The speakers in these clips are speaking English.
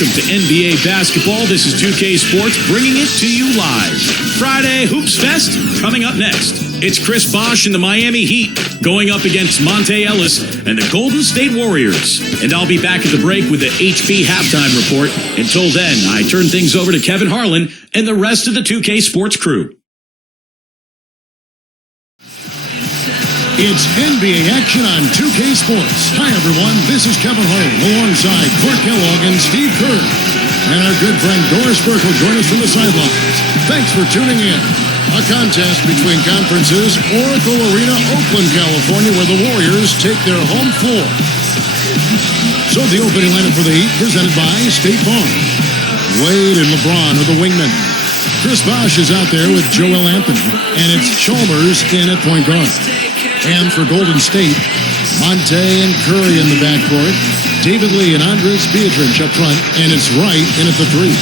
welcome to NBA basketball. This is 2K Sports bringing it to you live. Friday Hoops Fest coming up next. It's Chris Bosh and the Miami Heat going up against Monte Ellis and the Golden State Warriors. And I'll be back at the break with the HP halftime report. Until then, I turn things over to Kevin Harlan and the rest of the 2K Sports crew. It's NBA action on 2K Sports. Hi, everyone. This is Kevin Harlan alongside Court Kellogg and Steve Kerr. And our good friend Doris Burke will join us from the sidelines. Thanks for tuning in. A contest between conferences, Oracle Arena, Oakland, California, where the Warriors take their home floor. So the opening lineup for the Heat presented by State Farm. Wade and LeBron are the wingmen. Chris Bosh is out there with Joel Anthony, and it's Chalmers in at point guard. And for Golden State, Monte and Curry in the backcourt, David Lee and Andres Beatrice up front, and it's Wright in at the three.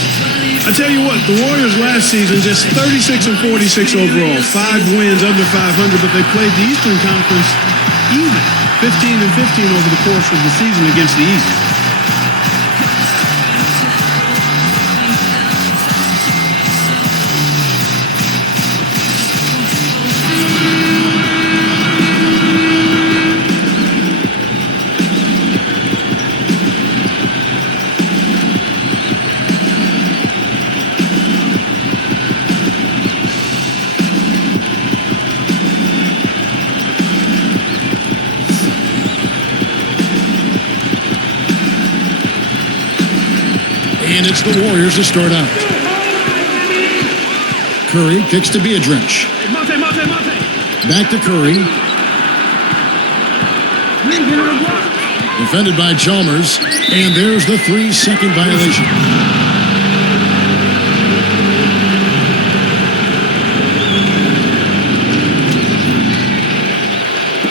I tell you what, the Warriors last season just 36-46 overall, 5 wins under 500, but they played the Eastern Conference even, 15-15 over the course of the season against the East. And it's the Warriors to start out. Curry kicks to Beatrice. Back to Curry. Defended by Chalmers. And there's the 3-second violation.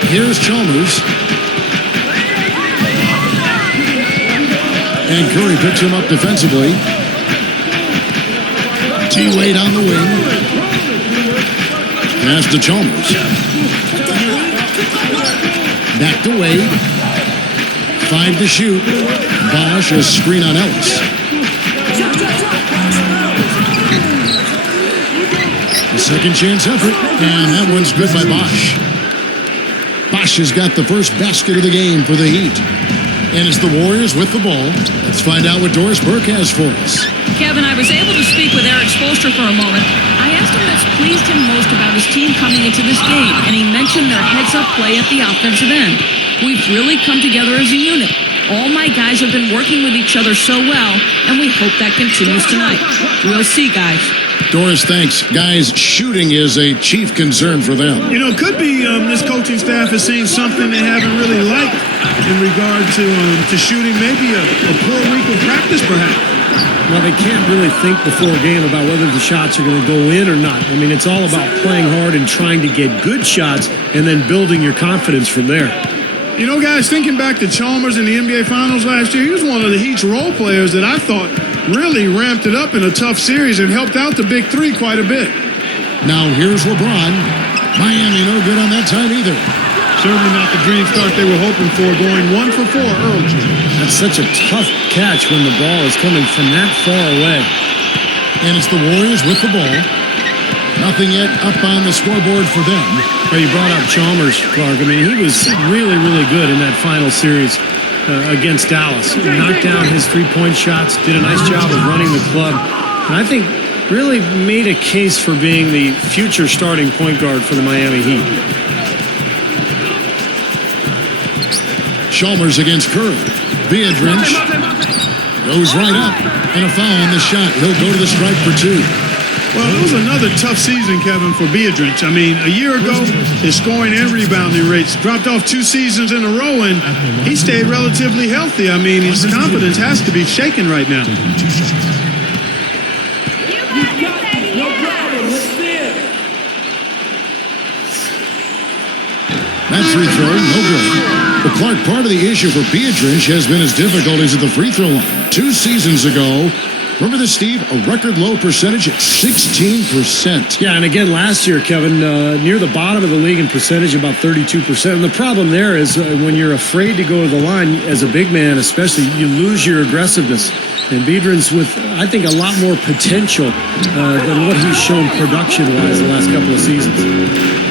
Here's Chalmers. And Curry picks him up defensively. T-Wade on the wing. Pass to Chalmers. Back to Wade. 5 to shoot. Bosh, a screen on Ellis. The second chance effort. And that one's good by Bosh. Bosh has got the first basket of the game for the Heat. And it's the Warriors with the ball. Let's find out what Doris Burke has for us. Kevin, I was able to speak with Eric Spoelstra for a moment. I asked him what's pleased him most about his team coming into this game, and he mentioned their heads-up play at the offensive end. We've really come together as a unit. All my guys have been working with each other so well, and we hope that continues tonight. We'll see, guys. Doris, thanks. Guys, shooting is a chief concern for them. You know, it could be this coaching staff has seen something they haven't really liked in regard to shooting. Maybe a poor week of practice, perhaps. Well, they can't really think before a game about whether the shots are going to go in or not. I mean, it's all about playing hard and trying to get good shots and then building your confidence from there. You know, guys, thinking back to Chalmers in the NBA Finals last year, he was one of the Heat's role players that I thought really ramped it up in a tough series and helped out the Big Three quite a bit. Now here's LeBron. Miami no good on that time either. Certainly not the dream start they were hoping for, going 1 for 4 early. That's such a tough catch when the ball is coming from that far away. And it's the Warriors with the ball. Nothing yet up on the scoreboard for them. Well, you brought up Chalmers, Clark. I mean, he was really, really good in that final series against Dallas. He knocked down his three-point shots, did a nice job of running the club, and I think really made a case for being the future starting point guard for the Miami Heat. Chalmers against Curry. Beatrice goes right up, and a foul on the shot. He'll go to the strike for 2. Well, it was another tough season, Kevin, for Beatrice. I mean, a year ago, his scoring and rebounding rates dropped off 2 seasons in a row, and he stayed relatively healthy. I mean, his confidence has to be shaken right now. That free throw, no good. But Clark, part of the issue for Beatrice has been his difficulties at the free throw line. 2 seasons ago, Remember this, Steve? A record low percentage at 16%. Yeah, and again, last year, Kevin, near the bottom of the league in percentage, about 32%. And the problem there is when you're afraid to go to the line, as a big man especially, you lose your aggressiveness. And Biedron's with, I think, a lot more potential than what he's shown production-wise the last couple of seasons.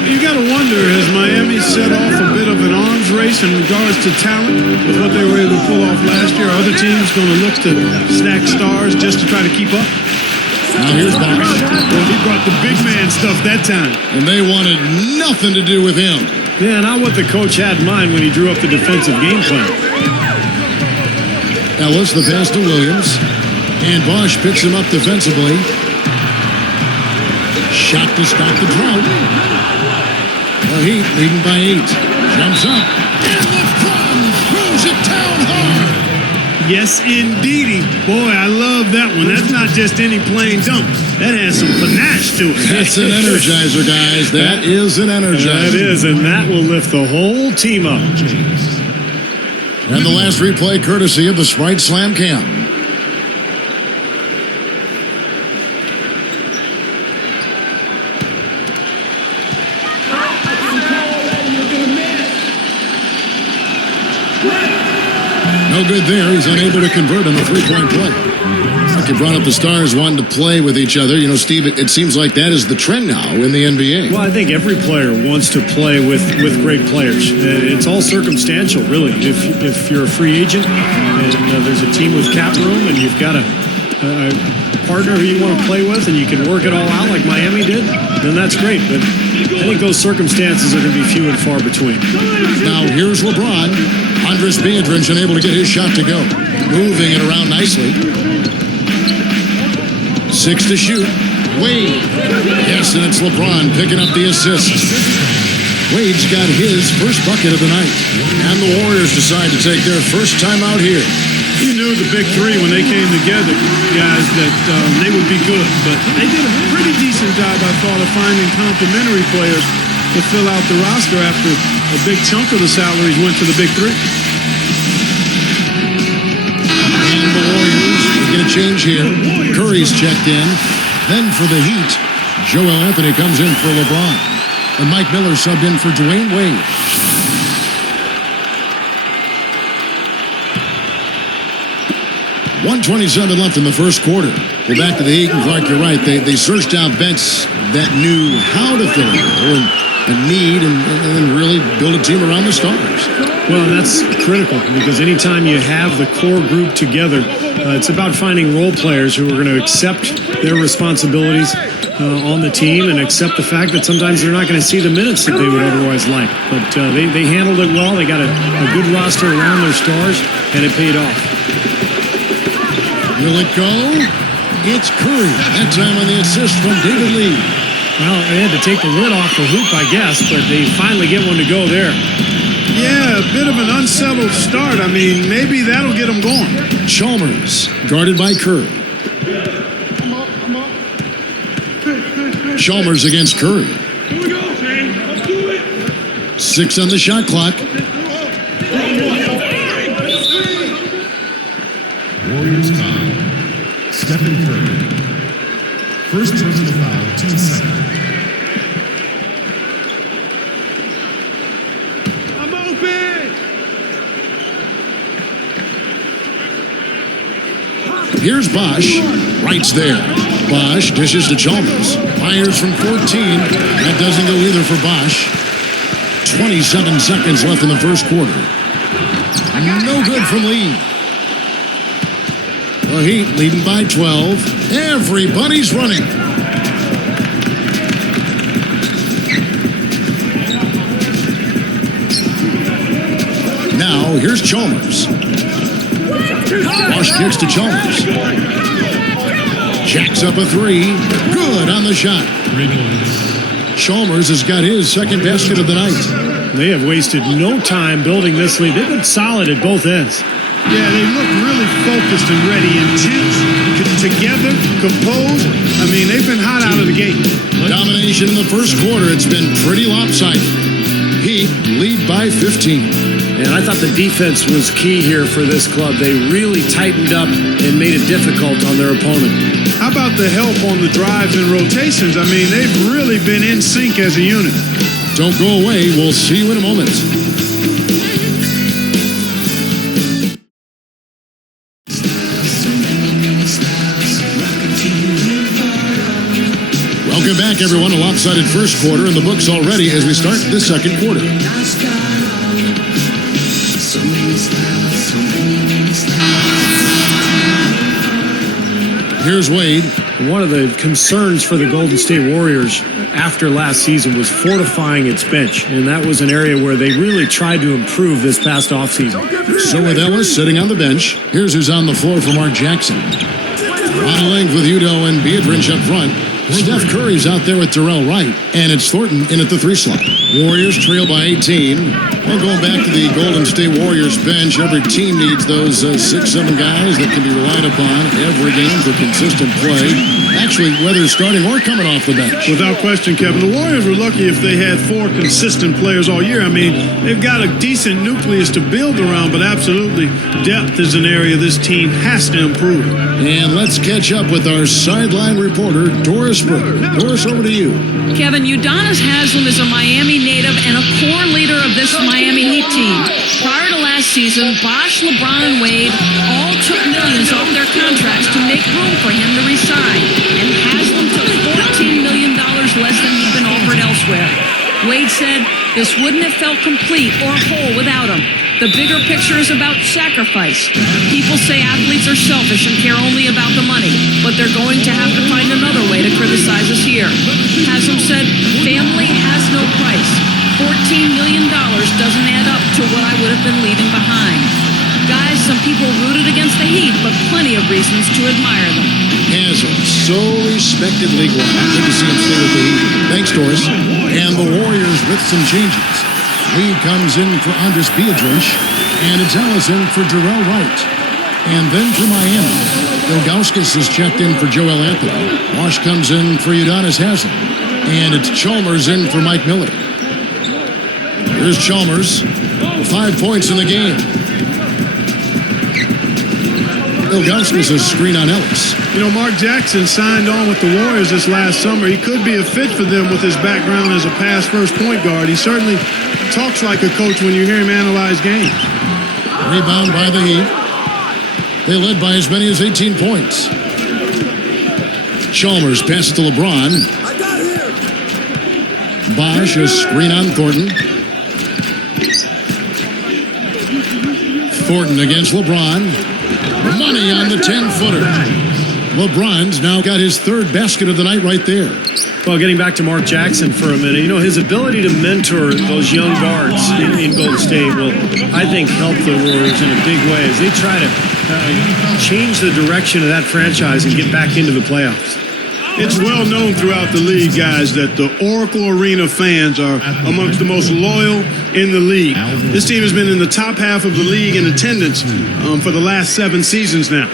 You got to wonder, has Miami set off a bit of an arms race in regards to talent with what they were able to pull off last year? Are other teams going to look to stack stars just to try to keep up? Now here's Bosch. Well, he brought the big man stuff that time. And they wanted nothing to do with him. Yeah, not what the coach had in mind when he drew up the defensive game plan. Ellis, the pass to Williams. And Bosch picks him up defensively. Shot to stop the drought. The Heat leading by 8. Jumps up. And LeBron throws it down hard. Yes, indeedy. Boy, I love that one. That's not just any plain dunk. That has some panache to it. That's an energizer, guys. That is an energizer. That is, and that will lift the whole team up. And the last replay courtesy of the Sprite Slam Cam. No good there. He's unable to convert on the three-point play. Like you brought up the Stars wanting to play with each other. You know, Steve, it seems like that is the trend now in the NBA. Well, I think every player wants to play with great players. It's all circumstantial, really. If you're a free agent and there's a team with cap room and you've got a partner who you want to play with and you can work it all out like Miami did, then that's great. But I think those circumstances are going to be few and far between. Now here's LeBron. Andres Biedron unable to get his shot to go. Moving it around nicely. 6 to shoot. Wade. Yes, and it's LeBron picking up the assist. Wade's got his first bucket of the night. And the Warriors decide to take their first time out here. You knew the big three when they came together, guys, that they would be good. But they did a pretty decent job, I thought, of finding complementary players to fill out the roster after a big chunk of the salaries went to the big three. And the Warriors get a change here. Curry's checked in. Then for the Heat, Joel Anthony comes in for LeBron. And Mike Miller subbed in for Dwayne Wade. .127 left in the first quarter. Well, back to the Heat, and Clark, you're right. They searched out vets that knew how to fill a role and need and really build a team around the stars. Well, that's critical because anytime you have the core group together, it's about finding role players who are going to accept their responsibilities on the team and accept the fact that sometimes they're not going to see the minutes that they would otherwise like. But they handled it well. They got a good roster around their stars, and it paid off. Will it go? It's Curry. That time on the assist from David Lee. Well, they had to take the lid off the hoop, I guess, but they finally get one to go there. Yeah, a bit of an unsettled start. I mean, maybe that'll get them going. Chalmers, guarded by Curry. Chalmers against Curry. 6 on the shot clock. Warriors foul. Stephen Curry. First personal foul, 2 seconds. I'm open! Here's Bosch. Right's there. Bosch dishes to Chalmers. Fires from 14. That doesn't go either for Bosch. 27 seconds left in the first quarter. No good from Lee. The Heat leading by 12. Everybody's running. Now, here's Chalmers. Bosch kicks to Chalmers. Jacks up a 3. Good on the shot. Chalmers has got his second basket of the night. They have wasted no time building this lead. They've been solid at both ends. Yeah, they look really focused and ready, intense, together, composed. I mean, they've been hot out of the gate. Domination in the first quarter. It's been pretty lopsided. Heat lead by 15. And I thought the defense was key here for this club. They really tightened up and made it difficult on their opponent. How about the help on the drives and rotations? I mean, they've really been in sync as a unit. Don't go away. We'll see you in a moment. Welcome back, everyone. A lopsided first quarter in the books already as we start the second quarter. Here's Wade. One of the concerns for the Golden State Warriors after last season was fortifying its bench, and that was an area where they really tried to improve this past offseason. So with Ellis sitting on the bench, here's who's on the floor for Mark Jackson. On a length with Udo and Biedrins up front. Steph Curry's out there with Darrell Wright, and it's Thornton in at the 3 slot. Warriors trail by 18. Well, going back to the Golden State Warriors bench, every team needs those 6-7 guys that can be relied upon every game for consistent play. Actually, whether starting or coming off the bench. Without question, Kevin, the Warriors were lucky if they had 4 consistent players all year. I mean, they've got a decent nucleus to build around, but absolutely, depth is an area this team has to improve. And let's catch up with our sideline reporter, Doris Brooke. Doris, over to you. Kevin, Udonis Haslem is a Miami native and a core leader of this Miami Heat team. Prior to last season, Bosh, LeBron, and Wade all took millions off their contracts to make room for him to resign. And Haslem took $14 million less than he'd been offered elsewhere. Wade said this wouldn't have felt complete or whole without him. The bigger picture is about sacrifice. People say athletes are selfish and care only about the money, but they're going to have to find another way to criticize us here. Haslem said, family has no price. $14 million doesn't add up to what I would have been leaving behind. Guys, some people rooted against the Heat, but plenty of reasons to admire them. Haslem, so respected league-wide. Good to see him stay with the Heat. Thanks, Doris. And the Warriors with some changes. Lee comes in for Andres Biedrins, and it's Ellis in for Darrell Wright. And then for Miami, Ilgauskas is checked in for Joel Anthony. Bosh comes in for Udonis Haslem. And it's Chalmers in for Mike Miller. Here's Chalmers, 5 points in the game. Ilgauskas a screen on Ellis. You know, Mark Jackson signed on with the Warriors this last summer. He could be a fit for them with his background as a pass-first point guard. He certainly talks like a coach when you hear him analyze games. Rebound by the Heat. They led by as many as 18 points. Chalmers passes to LeBron. Bosh a screen on Thornton. Thornton against LeBron. Money on the 10-footer. LeBron's now got his 3rd basket of the night right there. Well, getting back to Mark Jackson for a minute, you know, his ability to mentor those young guards in Golden State will, I think, help the Warriors in a big way as they try to change the direction of that franchise and get back into the playoffs. It's well known throughout the league, guys, that the Oracle Arena fans are amongst the most loyal in the league. This team has been in the top half of the league in attendance for the last 7 seasons now.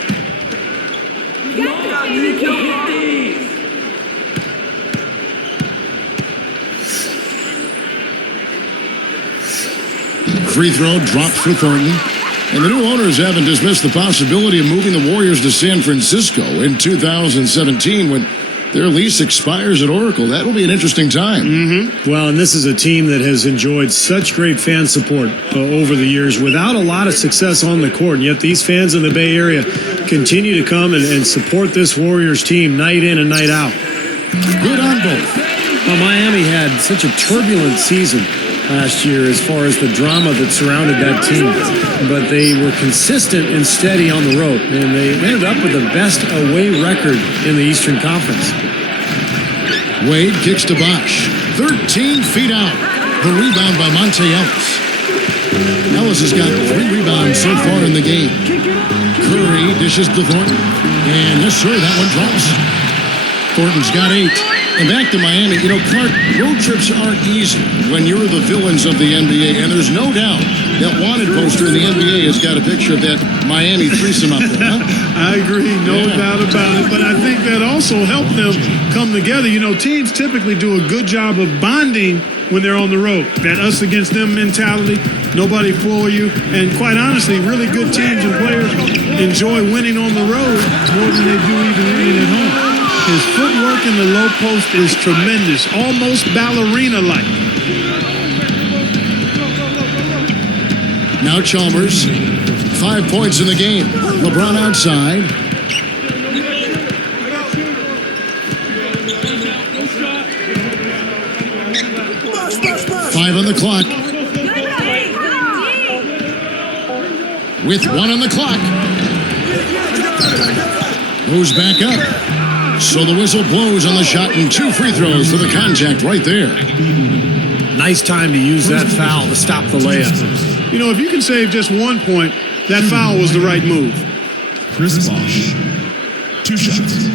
Free throw dropped for Thornton. And the new owners haven't dismissed the possibility of moving the Warriors to San Francisco in 2017 when their lease expires at Oracle. That will be an interesting time. Mm-hmm. Well, and this is a team that has enjoyed such great fan support over the years without a lot of success on the court. And yet these fans in the Bay Area continue to come and support this Warriors team night in and night out. Good on both. Well, Miami had such a turbulent season last year as far as the drama that surrounded that team. But they were consistent and steady on the road, and they ended up with the best away record in the Eastern Conference. Wade kicks to Bosh. 13 feet out. The rebound by Monte Ellis. Ellis has got 3 rebounds so far in the game. Curry dishes to Thornton. And yes, sir, that one drops. Thornton's got 8. And back to Miami, you know, Clark, road trips aren't easy when you're the villains of the NBA. And there's no doubt that wanted poster in the NBA has got a picture of that Miami threesome up there. Huh? I agree, no doubt about it. But I think that also helped them come together. You know, teams typically do a good job of bonding when they're on the road. That us against them mentality, nobody floor you. And quite honestly, really good teams and players enjoy winning on the road more than they do even winning at home. His footwork in the low post is tremendous, almost ballerina-like. Now Chalmers, 5 points in the game. LeBron outside. Five on the clock. With 1 on the clock. Goes back up. So the whistle blows on the shot and 2 free throws for the contact right there. Nice time to use that foul to stop the layup. You know, if you can save just 1 point, that foul was the right move. Chris Bosh. 2 shots.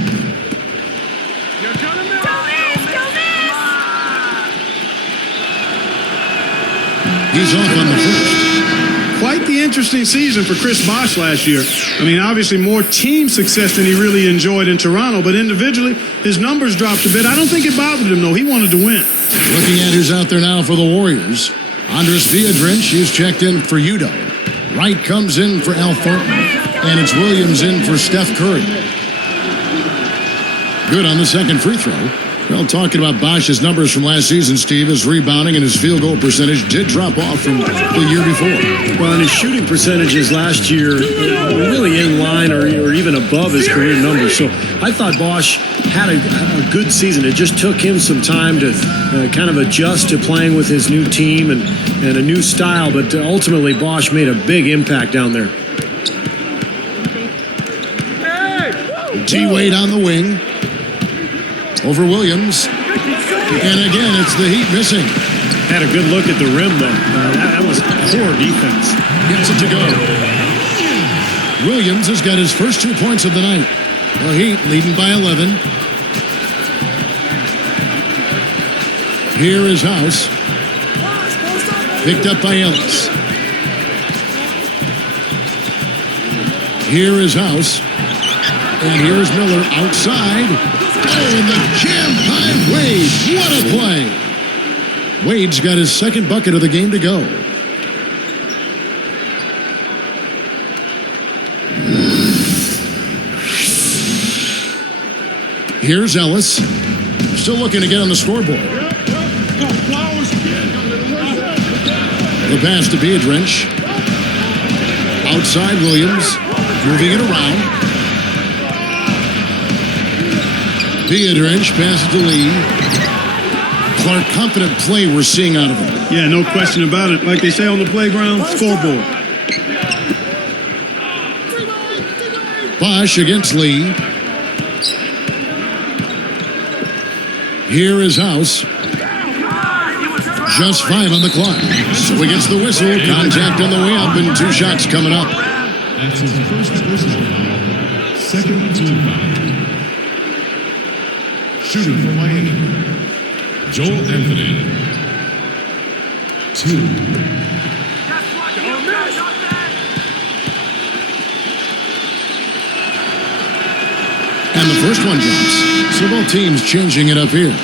He's off on the first. Quite the interesting season for Chris Bosh last year. I mean, obviously more team success than he really enjoyed in Toronto, but individually, his numbers dropped a bit. I don't think it bothered him, though. He wanted to win. Looking at who's out there now for the Warriors. Andres Viadrinch, he's checked in for Udo. Wright comes in for Al Thornton. And it's Williams in for Steph Curry. Good on the second free throw. Well, talking about Bosch's numbers from last season, Steve, his rebounding and his field goal percentage did drop off from the year before. Well, and his shooting percentages last year were really in line or even above his career numbers. So I thought Bosch had a good season. It just took him some time to kind of adjust to playing with his new team and a new style. But ultimately, Bosch made a big impact down there. T-Wade on the wing. Over Williams. And again, it's the Heat missing. Had a good look at the rim, though. That was poor defense. Gets it to go. Williams has got his first 2 points of the night. The Heat leading by 11. Here is House. Picked up by Ellis. Here is House. And here's Miller outside. Oh, and the jam by Wade. What a play. Wade's got his second bucket of the game to go. Here's Ellis. Still looking to get on the scoreboard. The pass to Viadrinch. Outside Williams. Moving it around. Viadrinch passes to Lee. Clark, confident play we're seeing out of him. Yeah, no question about it. Like they say on the playground, scoreboard. Bosch against Lee. Here is House. Just 5 on the clock. So he gets the whistle. Contact on the way up and 2 shots coming up. That's his first personal foul. Second team foul. Shooting for Miami. Joel Anthony. 2. And the first one drops. So both teams changing it up here.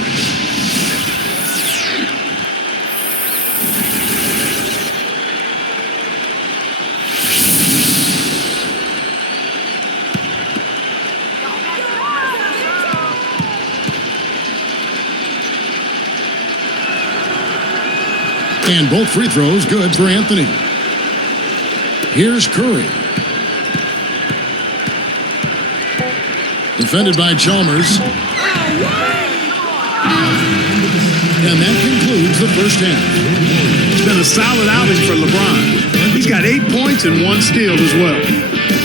And both free throws good for Anthony. Here's Curry. Defended by Chalmers. And that concludes the first half. It's been a solid outing for LeBron. He's got 8 points and 1 steal as well.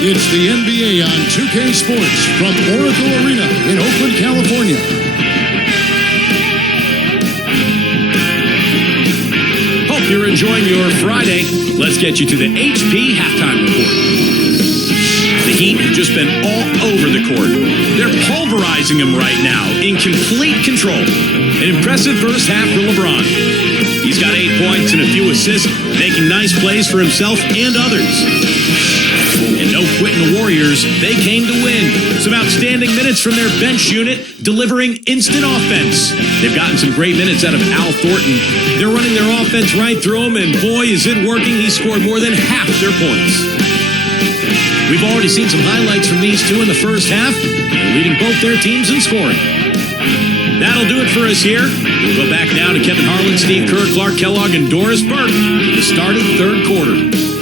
It's the NBA on 2K Sports from Oracle Arena in Oakland, California. Hope you're enjoying your Friday. Let's get you to the HP halftime report. The Heat have just been all over the court. They're pulverizing him right now, in complete control. An impressive first half for LeBron. He's got 8 points and a few assists, making nice plays for himself and others. And no quitting the Warriors. Warriors, they came to win. Some outstanding minutes from their bench unit, delivering instant offense. They've gotten some great minutes out of Al Thornton. They're running their offense right through him, and boy, is it working. He scored more than half their points. We've already seen some highlights from these two in the first half. They're leading both their teams in scoring. That'll do it for us here. We'll go back now to Kevin Harlan, Steve Kerr, Clark Kellogg, and Doris Burke for the start of the third quarter.